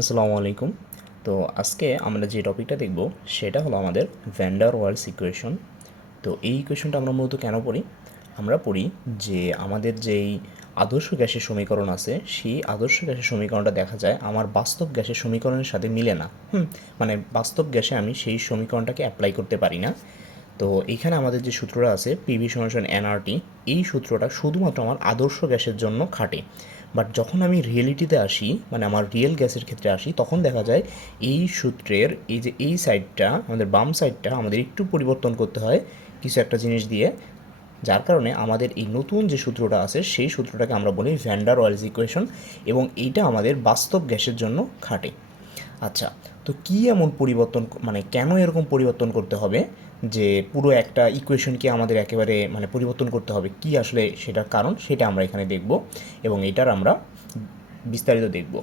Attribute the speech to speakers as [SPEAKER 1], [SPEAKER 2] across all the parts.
[SPEAKER 1] আসসালামু আলাইকুম। তো আজকে আমরা যে টপিকটা দেখব, সেটা হলো আমাদের ভ্যান্ডার ওয়ার্ল্স ইকুয়েশন তো এই ইকুয়েশনটা আমরা মূলত কেন পড়ি? আমরা পড়ি যে আমাদের যেই আদর্শ গ্যাসের সমীকরণ আছে, সেই আদর্শ গ্যাসের সমীকরণটা দেখা যায় আমার বাস্তব গ্যাসের সমীকরণের সাথে মিলে না। হুম মানে বাস্তব গ্যাসে আমি সেই সমীকরণটাকে অ্যাপ্লাই করতে পারি না। তো এখানে আমাদের যে সূত্রটা আছে পিভি সমান এনআরটি এই সূত্রটা শুধুমাত্র আমার আদর্শ গ্যাসের জন্য খাটে। বাট যখন আমি রিয়েলিটিতে আসি মানে আমার রিয়েল গ্যাসের ক্ষেত্রে আসি, তখন দেখা যায় এই সূত্রের, এই যে এই সাইডটা আমাদের বাম সাইডটা আমাদের একটু পরিবর্তন করতে হয় কিছু একটা জিনিস দিয়ে। যার কারণে আমাদের এই নতুন যে সূত্রটা আছে, সেই সূত্রটাকে আমরা বলি ভ্যান্ডার ওয়াইলস ইকুয়েশন এবং এইটা আমাদের বাস্তব গ্যাসের জন্য খাটে। আচ্ছা তো কী এমন পরিবর্তন মানে কেন এরকম পরিবর্তন করতে হবে? যে পুরো একটা ইকুয়েশনকে আমাদের একেবারে মানে পরিবর্তন করতে হবে, কি আসলে সেটার কারণ সেটা আমরা এখানে দেখব এবং এটার আমরা বিস্তারিত দেখব।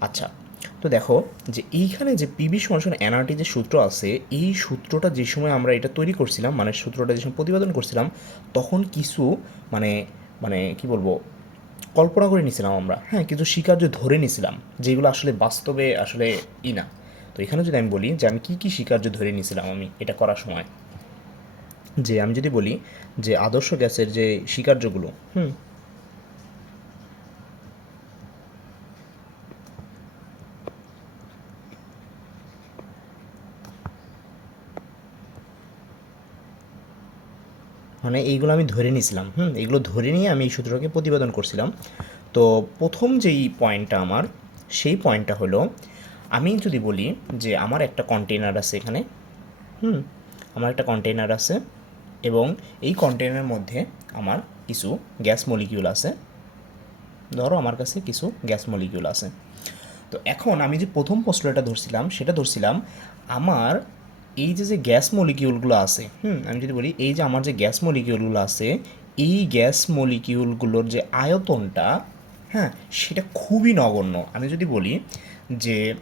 [SPEAKER 1] আচ্ছা তো দেখো যে এইখানে যে পিবি সমান এনআরটি যে সূত্র আছে, এই সূত্রটা যে সময় আমরা এটা তৈরি করছিলাম মানে সূত্রটা যে সময় প্রতিপাদন করছিলাম, তখন কিছু মানে মানে কি বলব, কল্পনা করে নিছিলাম আমরা। হ্যাঁ কিছু স্বীকার্য ধরে নিছিলাম, যেগুলো আসলে বাস্তবে আসলে ই না। তো এখানে যদি আমি বলি যে আমি কী কী স্বীকার্য ধরে নিয়েছিলাম আমি এটা করার সময়, যে আমি যদি বলি যে আদর্শ গ্যাসের যে স্বীকার্যগুলো হুম মানে এইগুলো আমি ধরে নিয়েছিলাম, হুম, এইগুলো ধরে নিয়ে আমি এই সূত্রটাকে প্রতিবেদন করছিলাম। তো প্রথম যেই পয়েন্টটা আমার, সেই পয়েন্টটা হলো আমি যদি বলি যে আমার একটা কন্টেনার আছে এখানে, হুম, আমার একটা কন্টেনার আছে এবং এই কন্টেনারের মধ্যে আমার কিছু গ্যাস মলিকিউল আছে। ধরো আমার কাছে কিছু গ্যাস মলিকিউল আছে। তো এখন আমি যে প্রথম প্রশ্নটা ধরছিলাম, সেটা ধরছিলাম আমার এই যে যে গ্যাস মলিকিউলগুলো আছে, হুম, আমি যদি বলি এই যে আমার যে গ্যাস মলিকিউলগুলো আছে, এই গ্যাস মলিকিউলগুলোর যে আয়তনটা হ্যাঁ সেটা খুবই নগণ্য। আমি যদি বলি যে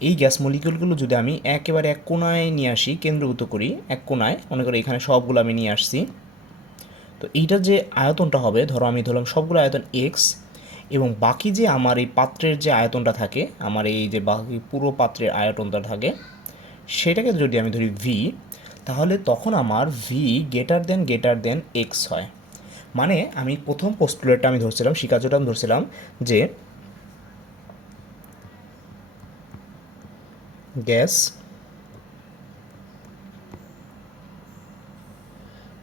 [SPEAKER 1] এই গ্যাস মলিকিউলগুলো যদি আমি একেবারে এক কোনায় নিয়ে আসি, কেন্দ্রভূত করি, এক কোনায় মনে করি এখানে সবগুলো আমি নিয়ে আসছি, তো এইটার যে আয়তনটা হবে, ধরো আমি ধরলাম সবগুলো আয়তন এক্স এবং বাকি যে আমার এই পাত্রের যে আয়তনটা থাকে, আমার এই যে বাকি পুরো পাত্রের আয়তনটা থাকে, সেটাকে যদি আমি ধরি ভি তাহলে তখন আমার ভি গেটার দেন গেটার দেন এক্স হয়। মানে আমি প্রথম পোস্টুলেটটা আমি ধরছিলাম শিকার্যটা আমি ধরছিলাম যে গ্যাস,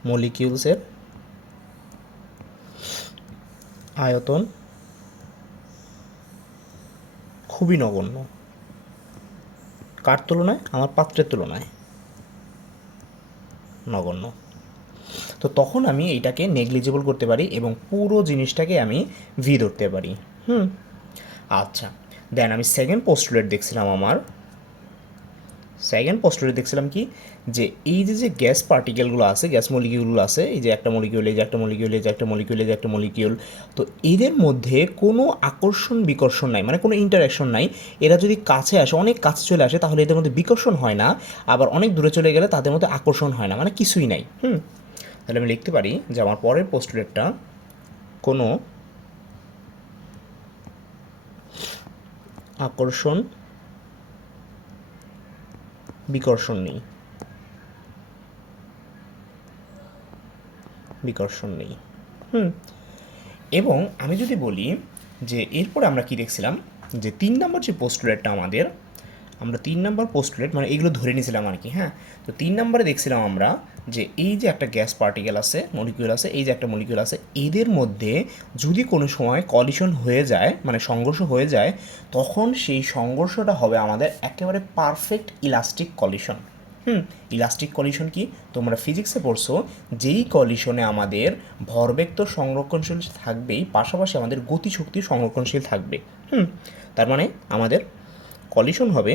[SPEAKER 1] মলিকিউলসের আয়তন খুবই নগণ্য। কার তুলনায়? আমার পাত্রের তুলনায় নগণ্য। তো তখন আমি এইটাকে নেগলিজিবল করতে পারি এবং পুরো জিনিসটাকে আমি ভি ধরতে পারি। হুম? আচ্ছা দেন আমি সেকেন্ড পোস্টুলেট দেখছিলাম আমার। সেকেন্ড পোস্টুলেট দেখছিলাম কি? যে এই যে যে গ্যাস পার্টিকেলগুলো আছে গ্যাস মলিকিউলগুলো আছে, এই যে একটা মলিকিউল এই যে একটা মলিকিউল এই যে একটা মলিকিউল এই যে একটা মলিকিউল তো এদের মধ্যে কোনো আকর্ষণ বিকর্ষণ নাই মানে কোনো ইন্টারাকশন নাই। এরা যদি কাছে আসে, অনেক কাছে চলে আসে, তাহলে এদের মধ্যে বিকর্ষণ হয় না, আবার অনেক দূরে চলে গেলে তাদের মধ্যে আকর্ষণ হয় না মানে কিছুই নাই, হুম? তাহলে আমি লিখতে পারি যে আমার পরের পোস্টুলেটটা কোনো আকর্ষণ বিকর্ষণ নেই। বিকর্ষণ নেই। হুম। এবং আমি যদি বলি যে এরপরে আমরা কি দেখছিলাম? যে তিন নম্বর যে পোস্টুলেটটা আমাদের, আমরা তিন নম্বর পোস্টুলেট মানে এগুলো ধরে নিয়েছিলাম আর কি হ্যাঁ? তো তিন নম্বরে দেখছিলাম আমরা যে এই যে একটা গ্যাস পার্টিকেল আছে মলিকিউল আছে, এই যে একটা মলিকিউল আছে, এদের মধ্যে যদি কোনো সময় কলিশন হয়ে যায় মানে সংঘর্ষ হয়ে যায়, তখন সেই সংঘর্ষটা হবে আমাদের একেবারে perfect elastic collision hmm elastic collision কি? তোমরা ফিজিক্সে পড়ছো, যেই কলিশনে আমাদের ভরবেগ তো সংরক্ষণশীল থাকবেই, পাশাপাশি আমাদের গতিশক্তি সংরক্ষণশীল থাকবে। হুম, তার মানে আমাদের কলিশন হবে,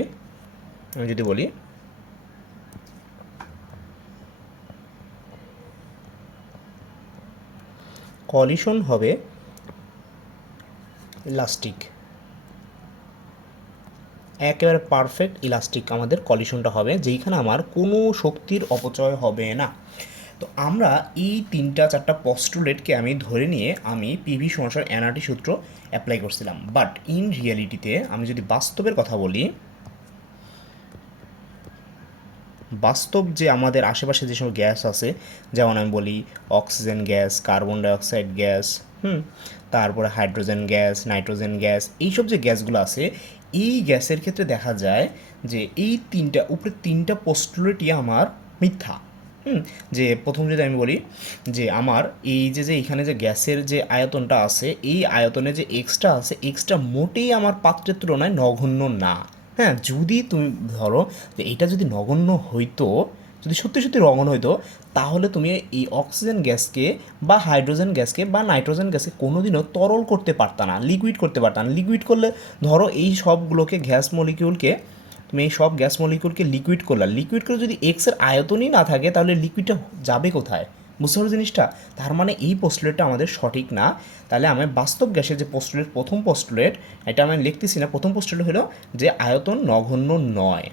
[SPEAKER 1] আমি যদি বলি কলিশন হবে ইলাস্টিক। একেবারে পারফেক্ট ইলাস্টিক আমাদের কলিশনটা হবে, যেইখানে আমার কোনো শক্তির অপচয় হবে না। তো আমরা এই তিনটা চারটা পস্টুলেটকে আমি ধরে নিয়ে আমি পিভি সমস্যার এনআরটি সূত্র অ্যাপ্লাই করছিলাম। বাট ইন রিয়ালিটিতে আমি যদি বাস্তবের কথা বলি বাস্তব যে আমাদের আশেপাশে যেসব গ্যাস আছে, যেমন আমি বলি oxygen gas, carbon dioxide gas, hmm, তারপরে হাইড্রোজেন গ্যাস, নাইট্রোজেন গ্যাস, এইসব যে গ্যাসগুলো আছে, এই গ্যাসের ক্ষেত্রে দেখা যায় যে এই তিনটা, উপরে তিনটা পোস্টুলেটই আমার মিথ্যা। হুম, যে প্রথম যদি আমি বলি, যে আমার এই যে যে এখানে যে গ্যাসের যে আয়তনটা আছে, এই আয়তনে যে এক্সট্রা আছে এক্সট্রা মোটেই আমার পাত্রের তুলনায় নগণ্য না। হ্যাঁ যদি তুমি ধরো যে এটা যদি নগণ্য হইতো, যদি সত্যি সত্যি নগণ্য হইতো, তাহলে তুমি এই অক্সিজেন গ্যাসকে বা হাইড্রোজেন গ্যাসকে বা নাইট্রোজেন গ্যাসকে কোনোদিনও তরল করতে পারত না লিকুইড করতে পারত না। লিকুইড করলে ধরো এই সবগুলোকে গ্যাস মলিকিউলকে তুমি এই সব গ্যাস মলিকিউলকে লিকুইড করলা। লিকুইড করে যদি এক্সের আয়তনই না থাকে, তাহলে লিকুইডটা যাবে কোথায়? বুঝতে পারো জিনিসটা, তার মানে এই পোস্টুলেটটা আমাদের সঠিক না। তাহলে আমি বাস্তব গ্যাসের যে পোস্টুলেট প্রথম পোস্টুলেট এটা আমি লিখতেছি না। প্রথম পোস্টুলেট হলো যে আয়তন নগণ্য নয়।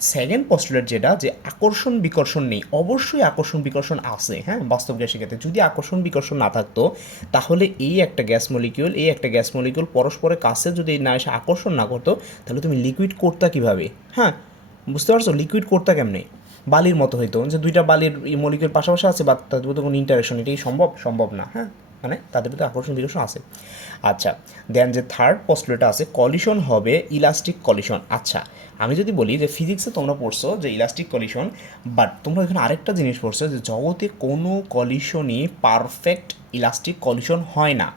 [SPEAKER 1] সেকেন্ড পোস্টুলেট যেটা, যে আকর্ষণ বিকর্ষণ নেই। অবশ্যই আকর্ষণ বিকর্ষণ আছে হ্যাঁ বাস্তব গ্যাসের ক্ষেত্রে। যদি আকর্ষণ বিকর্ষণ না থাকতো, তাহলে এই একটা গ্যাস মলিকিউল এই একটা গ্যাস মলিকিউল পরস্পরের কাছে যদি না এসে আকর্ষণ না করতো, তাহলে তুমি লিকুইড করতা কীভাবে? হ্যাঁ বুঝতে পারছ? লিকুইড করতা কেমনে? বালির মতো হইতো, যে দুইটা বালির মলিকুল পাশাপাশি আছে বা তাদের মধ্যে কোনো ইন্টারেকশন এটাই সম্ভব সম্ভব না হ্যাঁ? মানে তাদের ভিতরে আকর্ষণ বিকর্ষণ আছে। আচ্ছা দেন যে থার্ড পোস্টুলেটটা আছে কলিশন হবে ইলাস্টিক কলিশন আচ্ছা আমি যদি বলি যে ফিজিক্সে তোমরা পড়ছো যে ইলাস্টিক কলিশন বাট তোমরা এখানে আরেকটা জিনিস পড়ছো যে জগতে কোনো কলিশনই পারফেক্ট ইলাস্টিক কলিশন হয় না।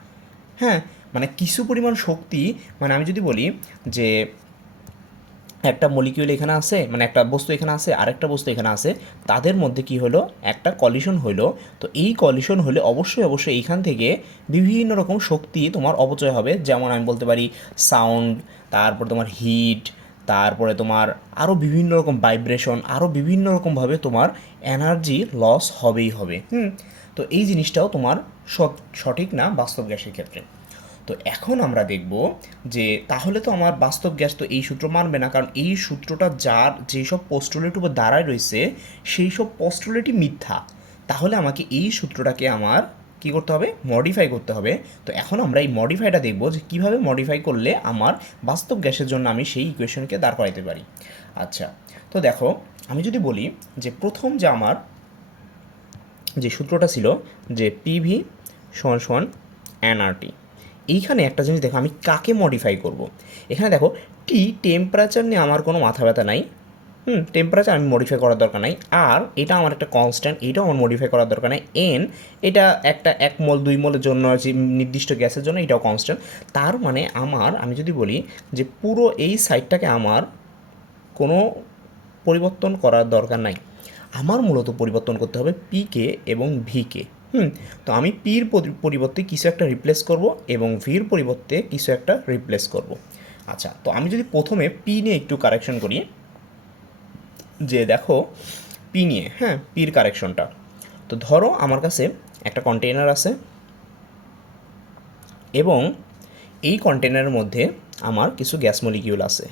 [SPEAKER 1] হ্যাঁ মানে কিছু পরিমাণ শক্তি মানে আমি যদি বলি যে একটা মলিকিউল এখানে আছে মানে একটা বস্তু এখানে আছে, আরেকটা বস্তু এখানে আছে, তাদের মধ্যে কি হলো? একটা কলিশন হলো। তো এই কলিশন হলে অবশ্যই অবশ্যই এইখান থেকে বিভিন্ন রকম শক্তি তোমার অপচয় হবে। যেমন আমি বলতে পারি সাউন্ড তারপর তোমার হিট তারপরে তোমার আরও বিভিন্ন রকম ভাইব্রেশন আরও বিভিন্ন রকমভাবে তোমার এনার্জি লস হবেই হবে। হুম? তো এই জিনিসটাও তোমার সঠিক না বাস্তব গ্যাসের ক্ষেত্রে। তো এখন আমরা দেখব যে তাহলে তো আমার বাস্তব গ্যাস তো এই সূত্র মানবে না, কারণ এই সূত্রটা যার যেসব পোস্টুলেট উপর দাঁড়ায় রয়েছে সেই সব পোস্টুলেটই মিথ্যা। তাহলে আমাকে এই সূত্রটাকে আমার কি করতে হবে? মডিফাই করতে হবে। তো এখন আমরা এই মডিফাইটা দেখব যে কীভাবে মডিফাই করলে আমার বাস্তব গ্যাসের জন্য আমি সেই ইকুয়েশনকে দাঁড় করাইতে পারি। আচ্ছা তো দেখো, আমি যদি বলি যে প্রথম যে আমার যে সূত্রটা ছিল যে পিভি সমান সমান এনআরটি এইখানে একটা জিনিস দেখো, আমি কাকে মডিফাই করব। এখানে দেখো টি টেম্পারেচার নিয়ে আমার কোনো মাথা ব্যথা নাই। হুম টেম্পারেচার আমি মডিফাই করার দরকার নাই। আর এটা আমার একটা কনস্ট্যান্ট এটাও আমার মডিফাই করার দরকার নাই। এন এটা একটা এক মল, দুই মোলের জন্য আছে নির্দিষ্ট গ্যাসের জন্য এটাও কনস্ট্যান্ট তার মানে আমার, আমি যদি বলি যে পুরো এই সাইডটাকে আমার কোনো পরিবর্তন করার দরকার নাই। আমার মূলত পরিবর্তন করতে হবে পিকে এবং ভিকে হুম, তো আমি পির পরিবর্তে কিছু একটা রিপ্লেস করব এবং ভির পরিবর্তে কিছু একটা রিপ্লেস করব। আচ্ছা তো আমি যদি প্রথমে পি নিয়ে একটু কারেকশন করি, যে দেখো পি নিয়ে হ্যাঁ পির কারেকশনটা তো ধরো আমার কাছে একটা কন্টেনার আছে এবং এই কন্টেনারের মধ্যে আমার কিছু গ্যাস মলিকিউল আছে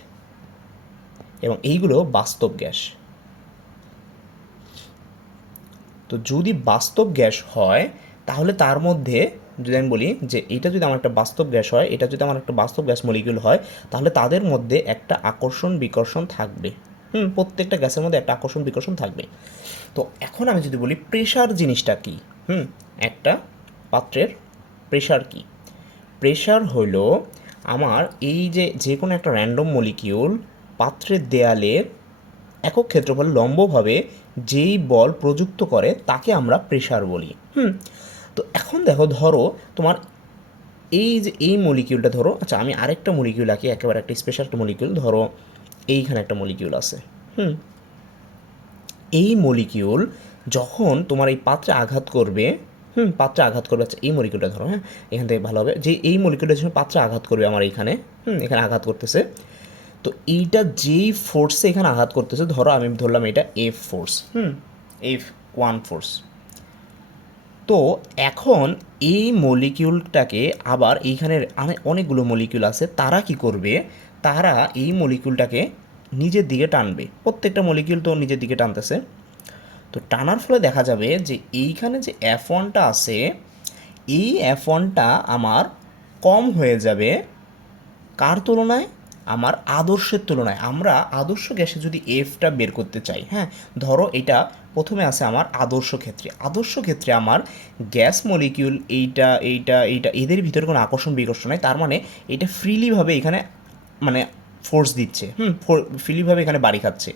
[SPEAKER 1] এবং এইগুলো বাস্তব গ্যাস তো যদি বাস্তব গ্যাস হয়, তাহলে তার মধ্যে যদি আমি বলি যে এটা যদি আমার একটা বাস্তব গ্যাস হয়, এটা যদি আমার একটা বাস্তব গ্যাস মলিকিউল হয়, তাহলে তাদের মধ্যে একটা আকর্ষণ বিকর্ষণ থাকবে। হুম, প্রত্যেকটা গ্যাসের মধ্যে একটা আকর্ষণ বিকর্ষণ থাকবে। তো এখন আমি যদি বলি প্রেশার জিনিসটা কি? হুম, একটা পাত্রের প্রেশার কি? প্রেশার হলো আমার এই যে যে কোনো একটা র্যান্ডম মলিকিউল পাত্রের দেয়ালের একক ক্ষেত্রফল লম্বভাবে যেই বল প্রযুক্ত করে তাকে আমরা প্রেশার বলি। হুম, তো এখন দেখো ধরো তোমার এই যে এই মলিকিউলটা ধরো আচ্ছা আমি আরেকটা মলিকিউল আঁকি, একেবারে একটা স্পেশাল একটা মলিকিউল ধরো এইখানে একটা মলিকিউল আছে। হুম, এই মলিকিউল যখন তোমার এই পাত্রে আঘাত করবে, হুম, পাত্রে আঘাত করবে আচ্ছা এই মলিকিউলটা ধরো হ্যাঁ এখান থেকে ভালো হবে। যে এই মলিকিউলটা যখন পাত্রে আঘাত করবে আমার এইখানে, হুম, এখানে আঘাত করতেছে তো এইটা যেই ফোর্সে এখানে আঘাত করতেছে, ধরো আমি ধরলাম এটা F force hmm? F one force তো এখন এই মলিকিউলটাকে আবার এইখানে অনেকগুলো মলিকিউল আছে, তারা কি করবে? তারা এই মলিকিউলটাকে নিজের দিকে টানবে। প্রত্যেকটা মলিকিউল তো নিজের দিকে টানতেছে। তো টানার ফলে দেখা যাবে যে এইখানে যে এফ ওয়ানটা আছে, এই এফ ওয়ানটা আমার কম হয়ে যাবে কার তুলনায়? আমার আদর্শের তুলনায়, আমরা আদর্শ গ্যাসে যদি এফটা বের করতে চাই হ্যাঁ ধরো এটা প্রথমে আছে আমার আদর্শ ক্ষেত্রে। আদর্শ ক্ষেত্রে আমার গ্যাস মলিকিউল এইটা এইটা এইটা, এদের ভিতরে কোনো আকর্ষণ, বিকর্ষণ নাই। তার মানে এটা ফ্রিলিভাবে এখানে মানে ফোর্স দিচ্ছে, হুম ফ্রিলিভাবে এখানে বাড়ি খাচ্ছে।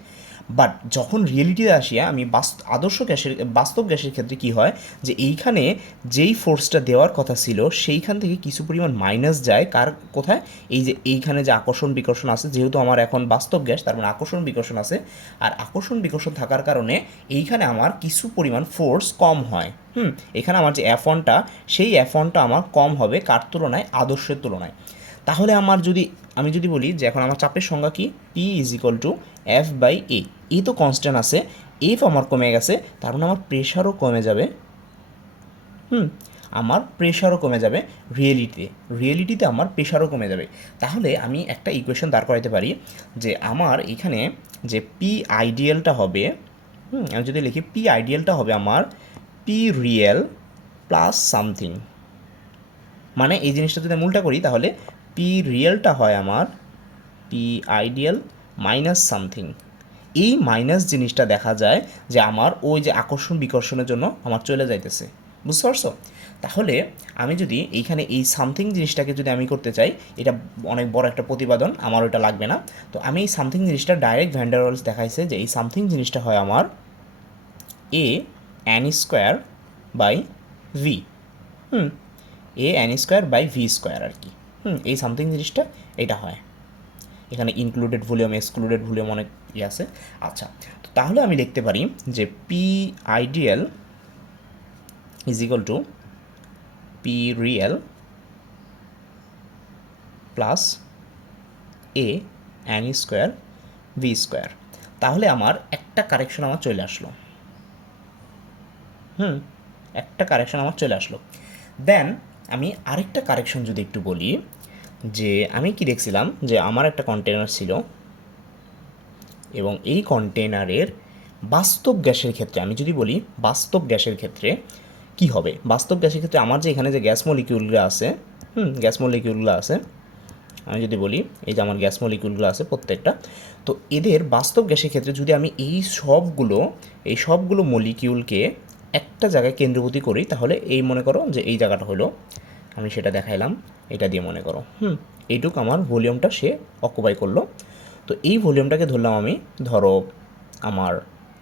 [SPEAKER 1] বাট যখন রিয়েলিটিতে আসিয়া আমি আদর্শ গ্যাসের, বাস্তব গ্যাসের ক্ষেত্রে কি হয়, যে এইখানে যেই ফোর্সটা দেওয়ার কথা ছিল, সেইখান থেকে কিছু পরিমাণ মাইনাস যায়। কার, কোথায়? এই যে এইখানে যে আকর্ষণ বিকর্ষণ আছে, যেহেতু আমার এখন বাস্তব গ্যাস, তার মানে আকর্ষণ বিকর্ষণ আছে। আর আকর্ষণ বিকর্ষণ থাকার কারণে এইখানে আমার কিছু পরিমাণ ফোর্স কম হয়। হুম, এখানে আমার যে ওয়ানটা সেই ওয়ানটা আমার কম হবে কার তুলনায়? আদর্শের তুলনায়। তাহলে আমার যদি, আমি যদি বলি যে এখন আমার চাপের সংজ্ঞা কি? P is equal to F by A এই তো কনস্ট্যান্ট আছে এফ আমার কমে গেছে, তার মানে আমার প্রেশারও কমে যাবে। হুম, আমার প্রেশারও কমে যাবে রিয়েলিটিতে রিয়েলিটিতে আমার প্রেশারও কমে যাবে। তাহলে আমি একটা ইকুয়েশন দাঁড় করাইতে পারি যে আমার এখানে যে পি আইডিয়ালটা হবে, হুম, আমি যদি লিখি পি আইডিয়ালটা হবে আমার পি রিয়েল প্লাস সামথিং মানে এই জিনিসটা যদি আমি উল্টা করি, তাহলে পি রিয়েলটা হয় আমার পি আইডিয়াল মাইনাস সামথিং এই মাইনাস জিনিসটা দেখা যায় যে আমার ওই যে আকর্ষণ বিকর্ষণের জন্য আমার চলে যাইতেছে। বুঝতে পারছ? তাহলে আমি যদি এইখানে এই সামথিং জিনিসটাকে যদি আমি করতে চাই, এটা অনেক বড় একটা প্রতিপাদন আমার ওটা লাগবে না। তো আমি এই সামথিং জিনিসটা ডাইরেক্ট ভ্যান্ডারওয়ালস দেখাইছে যে এই সামথিং জিনিসটা হয় আমার A N square by V hmm A N square by V square আর কি। হুম, এই সামথিং জিনিসটা, এটা হয়। এখানে ইনক্লুডেড ভলিউম এক্সক্লুডেড ভলিউম অনেক ইয়ে আছে? আচ্ছা তো তাহলে আমি লিখতে পারি যে P ideal is equal to P real plus A N square V square তাহলে আমার একটা কারেকশন আমার চলে আসলো। হুম, একটা কারেকশন আমার চলে আসলো। দেন আমি আরেকটা কারেকশন যদি একটু বলি, যে আমি কি দেখছিলাম যে আমার একটা কন্টেনার ছিল এবং এই কন্টেনারের বাস্তব গ্যাসের ক্ষেত্রে, আমি যদি বলি বাস্তব গ্যাসের ক্ষেত্রে কি হবে? বাস্তব গ্যাসের ক্ষেত্রে আমার যে এখানে যে গ্যাস মলিকিউলগুলো আছে, হুম, গ্যাস মলিকিউলগুলো আছে, আমি যদি বলি এই যে আমার গ্যাস মলিকিউলগুলো আছে প্রত্যেকটা, তো এদের বাস্তব গ্যাসের ক্ষেত্রে যদি আমি এই সবগুলো এই সবগুলো মলিকিউলকে একটা জায়গায় কেন্দ্রবর্তী করি, তাহলে এই মনে করো যে এই জায়গাটা হলো, আমি সেটা দেখাইলাম, এটা দিয়ে মনে করো, হুম, এইটুকু আমার ভলিউমটা সে অকুপাই করল। তো এই ভলিউমটাকে ধরলাম আমি, ধরো আমার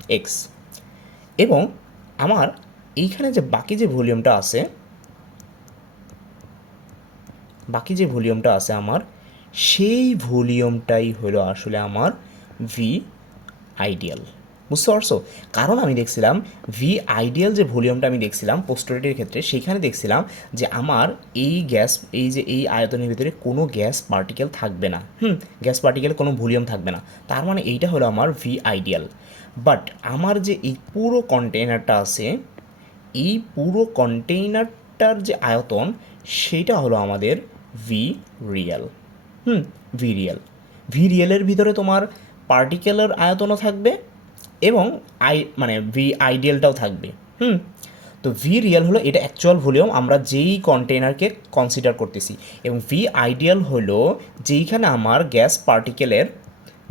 [SPEAKER 1] এক্স এবং আমার এইখানে যে বাকি যে ভলিউমটা আছে, বাকি যে ভলিউমটা আছে আমার, সেই ভলিউমটাই হলো আসলে আমার ভি আইডিয়াল বুঝতে পারছ? কারণ আমি দেখছিলাম ভি আইডিয়াল যে ভলিউমটা আমি দেখছিলাম পোস্টোরিটির ক্ষেত্রে সেইখানে দেখছিলাম যে আমার এই গ্যাস, এই যে এই আয়তনের ভিতরে কোনো গ্যাস পার্টিকেল থাকবে না। হুম, গ্যাস পার্টিকেল কোনো ভলিউম থাকবে না। তার মানে এইটা হলো আমার ভি আইডিয়াল বাট আমার যে এই পুরো কন্টেইনারটা আছে, এই পুরো কন্টেইনারটার যে আয়তন, সেটা হলো আমাদের V real hmm V real V রিয়েলের ভিতরে তোমার পার্টিকেলের আয়তনও থাকবে এবং আই মানে ভি আইডিয়ালটাও থাকবে, হুম? তো ভি রিয়েল হলো এটা অ্যাকচুয়াল ভলিউম আমরা যেই কন্টেনারকে কনসিডার করতেছি, এবং ভি আইডিয়াল হলো যেইখানে আমার গ্যাস পার্টিকেলের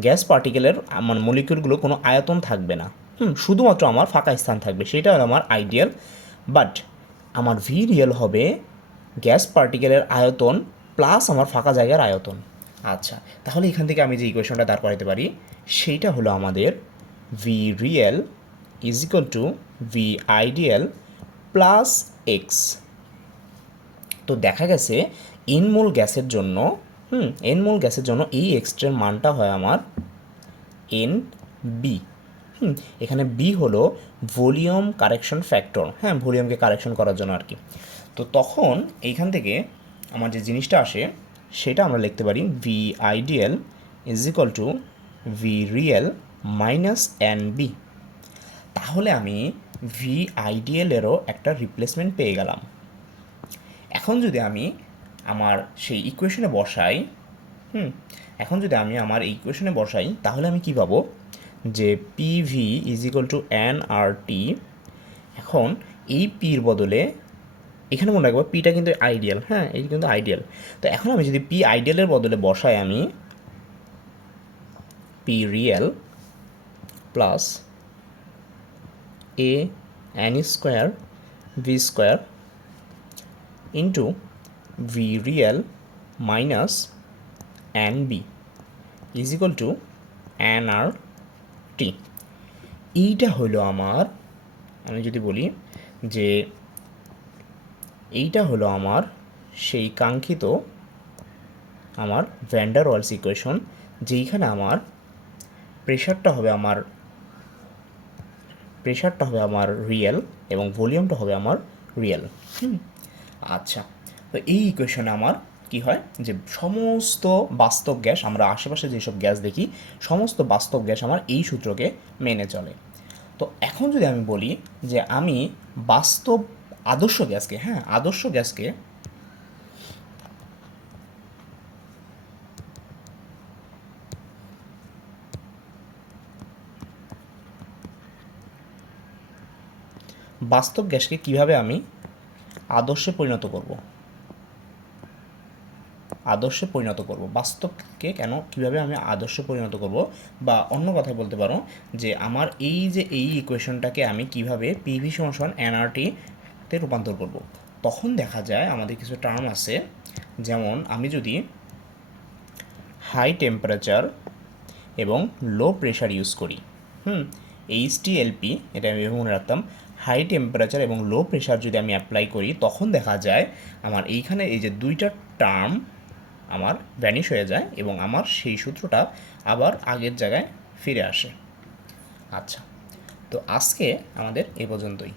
[SPEAKER 1] গ্যাস পার্টিকেলের আমার মলিকিউলগুলো কোনো আয়তন থাকবে না, হুম? শুধুমাত্র আমার ফাঁকা স্থান থাকবে, সেটা হলো আমার আইডিয়াল বাট আমার ভি রিয়েল হবে গ্যাস পার্টিকেলের আয়তন প্লাস আমার ফাঁকা জায়গার আয়তন। আচ্ছা তাহলে এখান থেকে আমি যে ইকুয়েশনটা দাঁড় করাতে পারি সেইটা হলো আমাদের V real is equal to V ideal plus X তো দেখা গেছে এনমোল গ্যাসের জন্য, হুম এনমোল গ্যাসের জন্য এই এক্সট্রার মানটা হয় আমার এন বি হুম, এখানে বি হলো ভলিউম কারেকশন ফ্যাক্টর। হ্যাঁ ভলিউমকে কারেকশন করার জন্য আর কি। তো তখন এইখান থেকে আমার যে জিনিসটা আসে, সেটা আমরা লিখতে পারি V ideal is equal to V real minus N B তাহলে আমি ভি আইডিয়ালেরও একটা রিপ্লেসমেন্ট পেয়ে গেলাম। এখন যদি আমি আমার সেই ইকুয়েশনে বসাই, হুম, এখন যদি আমি আমার ইকুয়েশনে বসাই, তাহলে আমি কী পাবো? যে PV is equal to N R T এখন এই পির বদলে এখানে মনে রাখব পিটা কিন্তু আইডিয়াল হ্যাঁ এই কিন্তু আইডিয়াল তো এখন আমি যদি পি আইডিয়ালের বদলে বসাই আমি P real plus A N square V square into V real minus N B is equal to N R T এইটা হলো আমার, আমি যদি বলি যে এইটা হলো আমার সেই কাঙ্ক্ষিত আমার ভ্যান্ডার ওয়ালস ইকুয়েশন যেইখানে আমার প্রেশারটা হবে আমার প্রেশারটা হবে আমার রিয়েল এবং ভলিউমটা হবে আমার রিয়েল আচ্ছা। তো এই ইকুয়েশনে আমার কি হয়? যে সমস্ত বাস্তব গ্যাস, আমরা আশেপাশে যেসব গ্যাস দেখি, সমস্ত বাস্তব গ্যাস আমার এই সূত্রকে মেনে চলে। তো এখন যদি আমি বলি যে আমি বাস্তব আদর্শ গ্যাসকে হ্যাঁ আদর্শ গ্যাসকে বাস্তব গ্যাসকে কীভাবে আমি আদর্শে পরিণত করব? আদর্শে পরিণত করব। বাস্তবকে কেন কীভাবে আমি আদর্শে পরিণত করব? বা অন্য কথায় বলতে পারো যে আমার এই যে এই ইকুয়েশনটাকে আমি কীভাবে পিভি সমান এনআরটিতে রূপান্তর করব। তখন দেখা যায় আমাদের কিছু টার্ম আছে, যেমন আমি যদি হাই টেম্পারেচার এবং লো প্রেশার ইউজ করি। হুম এইচটিএলপি এটা আমি মনে রাখতাম। হাই টেম্পারেচার এবং লো প্রেশার যদি আমি অ্যাপ্লাই করি, তখন দেখা যায় আমার এইখানে এই যে দুইটা টার্ম আমার ভ্যানিশ হয়ে যায় এবং আমার সেই সূত্রটা আবার আগের জায়গায় ফিরে আসে। আচ্ছা তো আজকে আমাদের এ পর্যন্তই।